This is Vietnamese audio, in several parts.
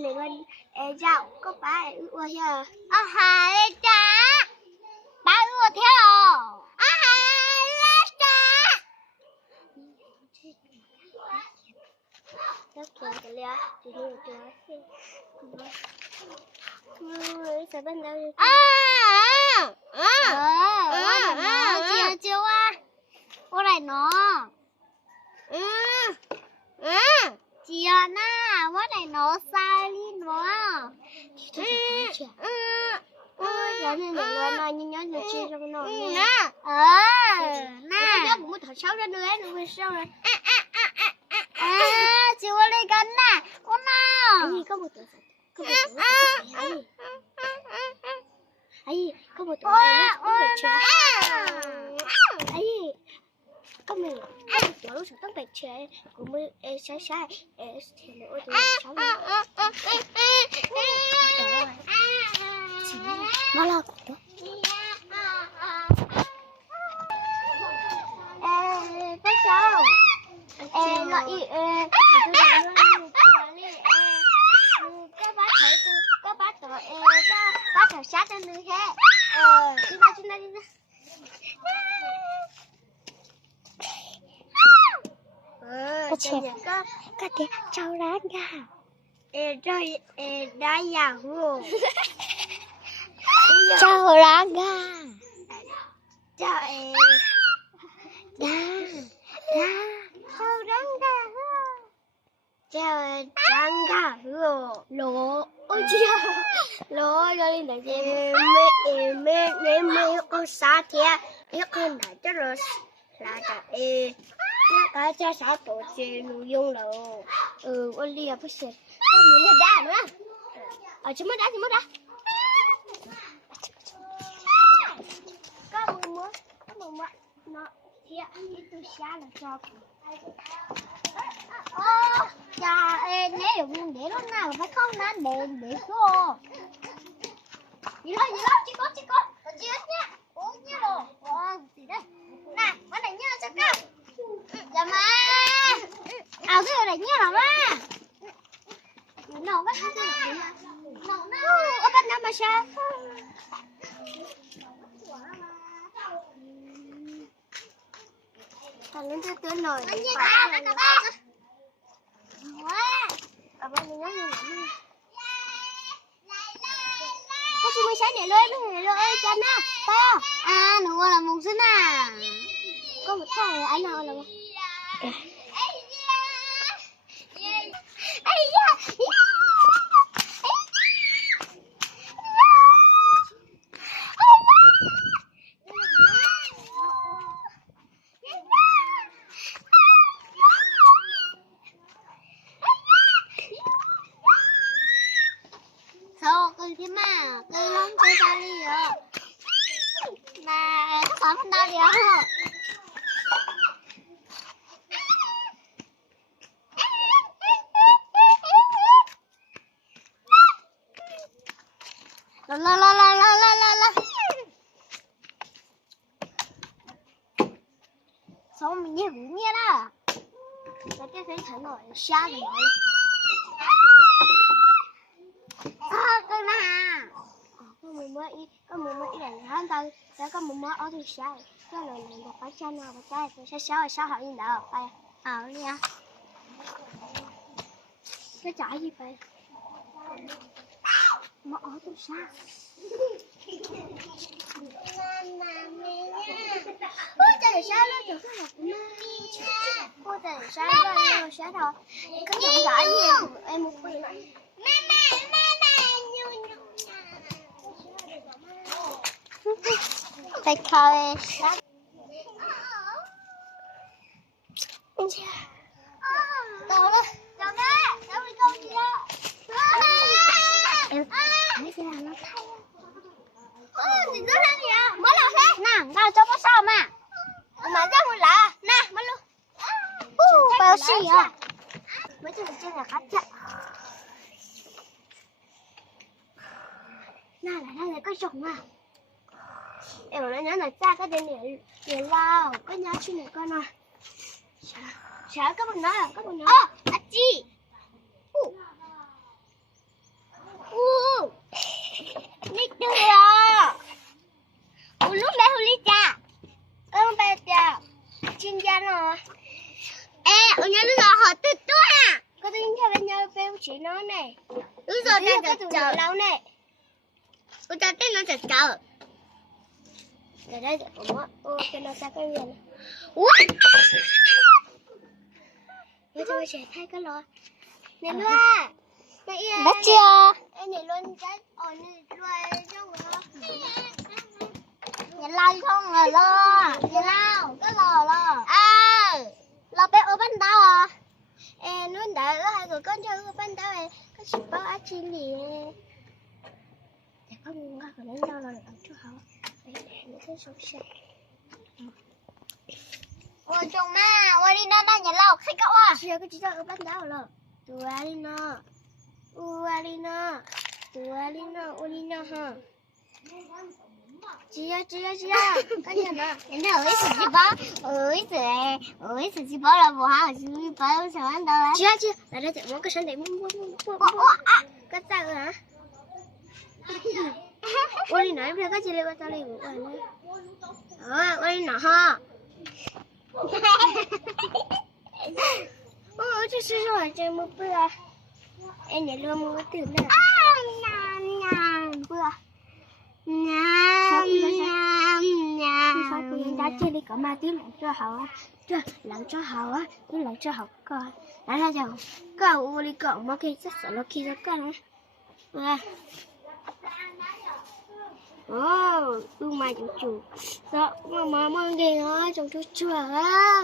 nếu mà dạo có ba ua giờ hà lên cha ba ua theo hà lên cha nó kêu cái lia thì nhiều chỗ sẽ bên đâu chiều chiều à ô này nó chiều na ô này nó sai đi nó giờ nên là nói như nhớ chia cho nó na cũng thật xấu ra nữa nó phải sao rồi chiều lên gần nè ô nào anh có một tuổi có một tuổi nó phải chơi ấy có mình tuổi lúc tóc bạch chơi cũng mới sai sai thì mỗi tuổi sáu mà là cũng cái sao nó các bác thở sát lên nữa thế đi ra có chuyện có thể cháu đá nha rồi đá già luôn cháu đá ga cháu đá cháu đá ga cháu trắng ga lỗ ôi chị lỗ rồi là gì mẹ con xa thế biết con đã cho rồi là cái cha sao tổ chức nội dung là Oli à, bớt có muốn là đá nữa chứ mới đá có muốn nó thiệt ít tôi xa là cho cha nếu để nó nào phải không nên để số gì đó chỉ có chị nhá uống nhá rồi gì đây nè cái này nhá cho con dạ má cái này nhá rồi má nó bắt nó ở bên đó mà sao thằng lên tới tuyến rồi anh nhá anh ba ở bên nhớ như vậy có gì mới sáng để lên cha na ta nó là mùng xin có một thằng anh nào là sao cười thế mà cười lắm chơi sao đi rồi mà nó còn không đau gì không la sao mình như vũ nghe đó cái thấy thằng rồi xa rồi cơ na có một mới là hắn ta đã có một mới ở thì sao cái này là phải cha nào phải cha tôi sao họ như đó phải nha cái chả gì vậy mà ở tôi sao trời sao nó được cái một cô trời sao nó sao thôi cái gì vậy em một quyền tay khơi đâu đó đi con gì đó em thấy cái nó thay thì nó thay gì à mới là thế nè tao cho có sao mà ra một lạ nè mới luôn bao xì à mấy cái trên là khách chợ này là cái rồng à em nói nhớ là cha cái tên để lao cái nhá chuyện này con à sợ các bạn nói chị nó chặt chợ lâu nè. Ôi ta tên nó chặt chợ. Để đây để có mất. Ôi cái nó ra cái miền. What? Nó cho trẻ thay cái lò. Nè loa. Nè yên. Bắt chưa? Em này luôn chết. Ôi này loa trong nó. Nhà lao không rồi lo. Nhà lao cái lò lo. Lo bé ở bên đâu à? Em luôn đã ở hai người con chơi ở bên đó em. Có chỉ bao á chi gì. Để có ngon còn đến đâu là ở chỗ họ. Để những cái sốt xe. Ôi chồng ma, ôi đi nó nhà lao khách cậu à? Chị cái chị đó ở bên đó rồi. Tụi Alina. Alina. Tụi Alina, Alina ha. Chị ơi, cái nhà đó. Nhà ở sự chỉ bảo, ở sự chỉ bảo là bộ hàng sự chỉ bảo sao ăn đâu á? Chị, là đây chạy muốn cái sân để mua. Cái ta hả? Alina em cái chị lên tao liền của anh. Alina ha. Ôi, chứ sao rồi chơi một bữa. Em nhảy luôn một cái từ này. Bữa. Sao cô đã chơi đi cả ma tiếng lặng cho hậu á, tiếng lặng cho hậu coi. Đã ra rồi. Cậu đi cậu mà khi chắc sợ nó khi ra cái này. Mà chủ. Sợ mà mang đi hả, chồng chú chua á.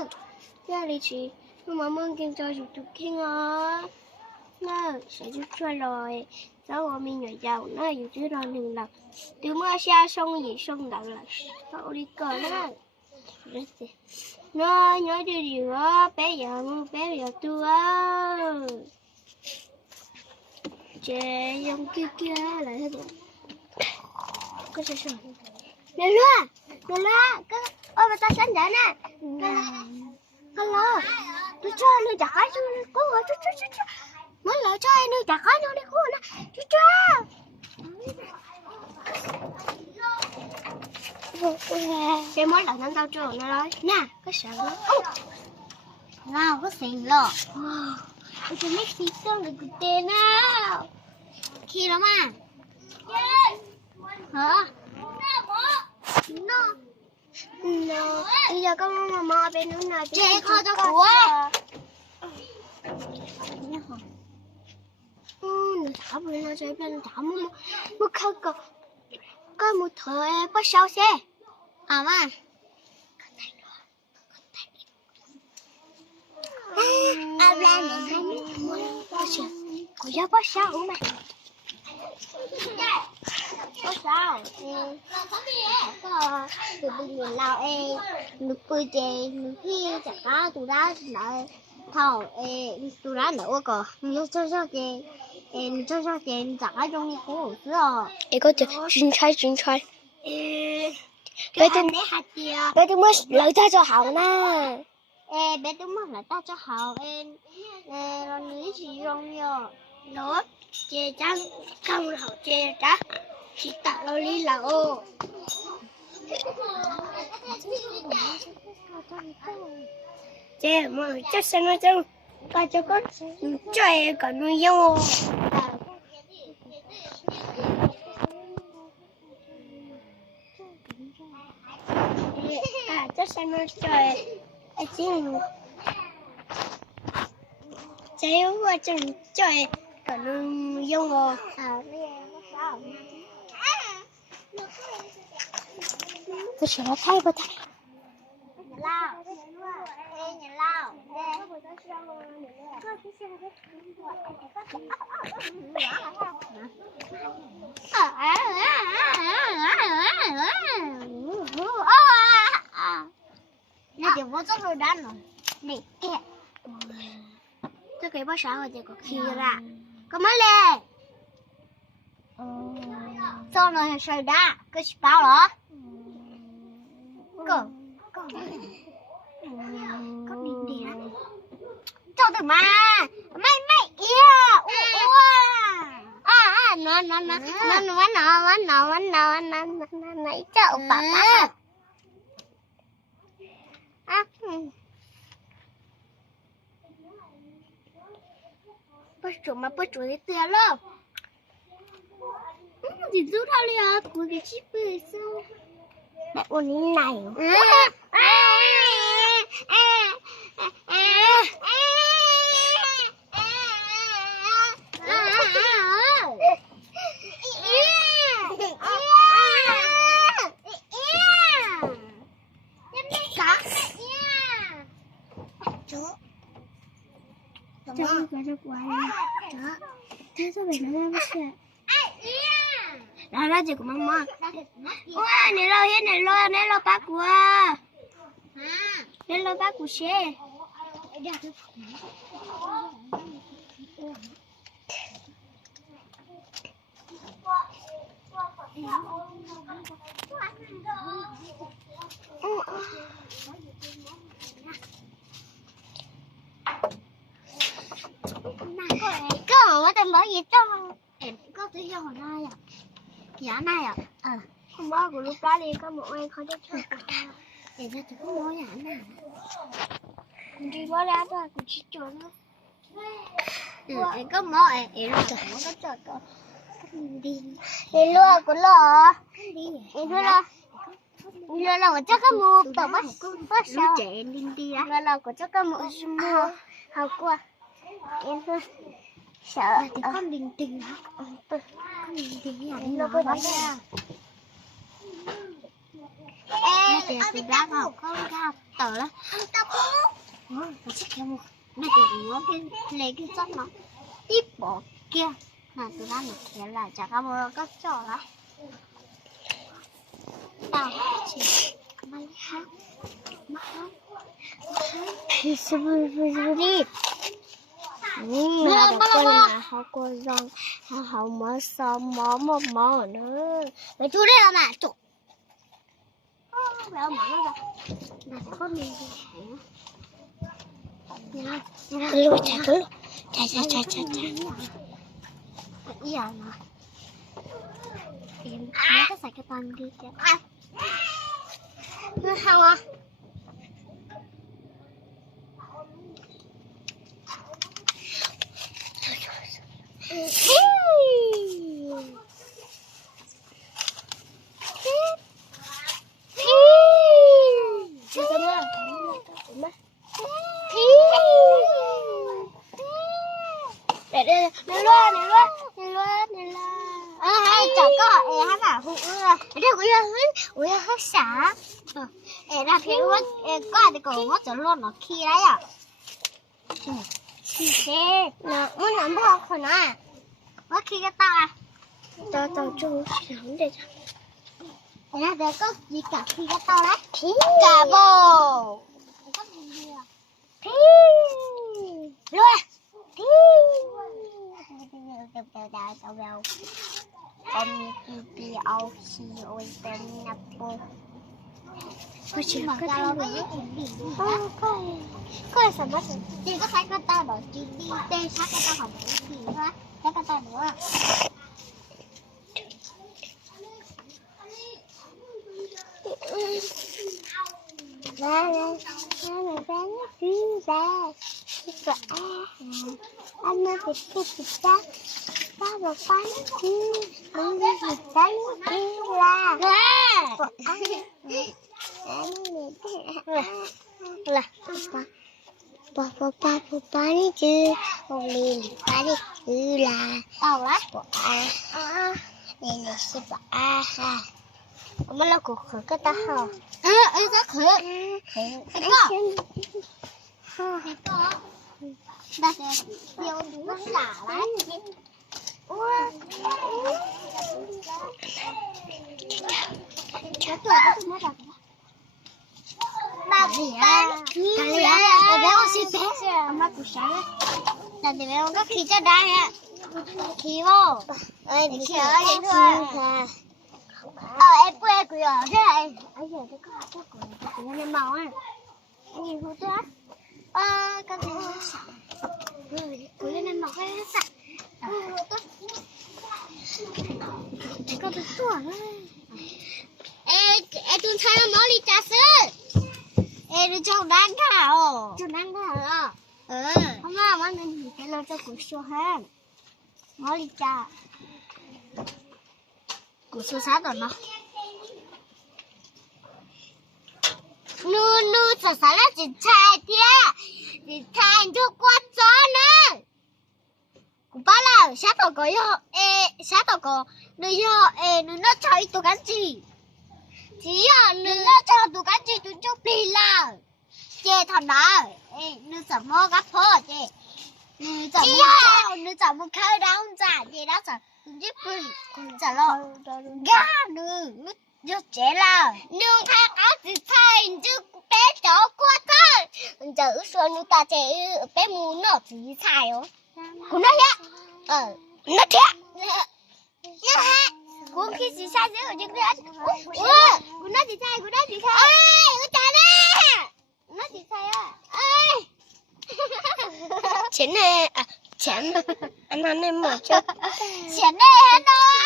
Ra đi chị. Mà mang kinh cho chủ kinh á. Nó sẽ chú chua rồi. Sau đó mình nhỏ giàu nó dù chứ rồi đừng làm từ mưa xa sông gì sông đặng là sao đi cờ nó nhớ điều gì á bé giờ tôi á chè dòng kia lại hết rồi có sao sao nè loa cái ôi mà ta sáng dậy nè cái lo tôi cho nó chặt cái chú có rồi chú mới lại cho em đi chặt cái nó đi cô nè chú cái mới lần anh tao trường nó nói nè cái sợ đó Nào có xỉn lo. tôi cho mấy xí xong được cái tên nào Khi đó mà. Hả? nó bây giờ có mama bênนู้นnày Trẻ kho cho của. Nó thả bên nó chơi bên thả một khâu có một thời bắt sao xe À mà. Ra mẹ hai có giá bắt sao không mày bắt sao có từ bên miền Lào nước bơi chè nước khi chả có tụi đó lại thầu tụi đó nữa cơ nhưng cho chè cho chè chả có trong đi cổ xưa có chè chuyên trai bé tôi mới lợi ta cho hậu nè bé tôi mới lợi ta cho hậu nó nghĩ gì không nhờ nó chè trắng không hậu chè trắng chỉ tạo nó đi là ô chè mà chắc sao nó chẳng ta cho con chơi còn nuôi dâu chắc sao nó chơi chính chơi qua chừng chơi còn nuôi dâu ngô tôi sẽ thay vào thay Nhà lao. Nè thì vô trong rồi đan rồi. Nè kẹt. tôi cái bác sao thì có khi ra có mấy lệ Xong rồi sợi đá, cái bao đó. Cơ. có bình đi ra Cho từ mà. Mày kia. nó chậu bà bác chủ đi tiền luôn gì rút ra liền của cái chip về sao mẹ con như này Jangan pada kuaya. Saya sampai nanya apa? Ra chị của mama. Ôi, này lo hết này lo bác của. Này lo bác của xe. Có mà tên bảo gì trong em có tự do hồi nay à? Dạ nay à? Không bác của lúc đó đi có một em không chắc chắn. Em ra tôi có nói à nào. Đi bó đá ra của chị chuẩn đó. Em có mơ em ra tôi có chờ cơ. Đi luôn của lo. đi. Em thôi lo. Lo chắc có mua tao bắt sao? Trẻ đi á. Lo của chắc có mua học qua. Em thôi. Sợ Thì con đình đình hả? Con đình đình là đi nó nào có đó đấy nha. Ê, Thì ở từ bên đó tao học con ra tờ đó. tao cũng Nó sẽ kéo một. Nó thì nó cái lấy cái sắt nó tiếp bỏ kia. Là từ đó nó kéo lại chả có mơ có trò đó. Tao chỉ mày hát. Mà hát. thì đi. Học con mà học con rong học mở xong mở nữa. Mày chú đây là mà chủ. Mẹ mở nó ra. Là có mình gì hả? Luôn chạy. Ý à mà. Em nhớ cái sạch cái tay đi kìa. Không à? Để này luôn. Hai chả có hát bảo hụ đây ui hát xả ra cái quất có ai cổ mất trở luôn nó khi đấy à Thì thế là muốn làm bao khỏi nó à? mất khi cái tao à Tao chung lắm để ra đây có gì cả khi cái tao đấy cả bồ Thì luôn con đi ao khi ôi tên nắp bô Cô chỉ mà có ra thể nó nói với Cô sao bắt chị có thấy cái tao bảo chị đi tê sát cái tao học gì nữa thấy cái tao nữa Ba cứ ra anh nói việc cái gì đó ba một bánh anh nói việc bánh đi là ba đi chứ không liền ba đi chứ là tao đấy nên là sẽ ba ha mà nó cũng khởi cái ta hả ấy rất khởi khởi có đây nhiều nó xả đấy Cái tuổi có tụi nó đọc ba gì á bé con xin bé má của sáng á là để bé con có khí cho đây á khí vô ơi để khí ở đây thôi em quê của ở thế này bây giờ tôi có học của em màu á anh nhìn vô tôi á con thấy nó sẵn của em màu cái sẵn con được tuổi á ê tôi thấy nó đi trà sữa ê nó trong đang thảo không mà mà mình cái lo cho cuộc show ha nó đi trà của số sát rồi nó nu sợ sợ là chỉ trai cho quát gió nè cũng bảo là sát đầu có sát đầu có nơi nó chơi tụi cái gì chỉ nó chơi tụi cái gì tụi chút đi là chê thằng đó nó sợ mơ gấp phơ chê nó sợ một khơi đau giả chê đó sợ giúp sợ lo gà nó chế là nương thay áo thì thay chứ bé chó quá thôi giờ xuân nó ta chế bé mù nó thì thay ó cũng nói vậy nó thế nhá ha cũng khi gì sai chứ ở trên cái cũng nói gì thay ơi nó trả nè nó gì thay à ơi chén này chén anh ăn em mở cho chén này nó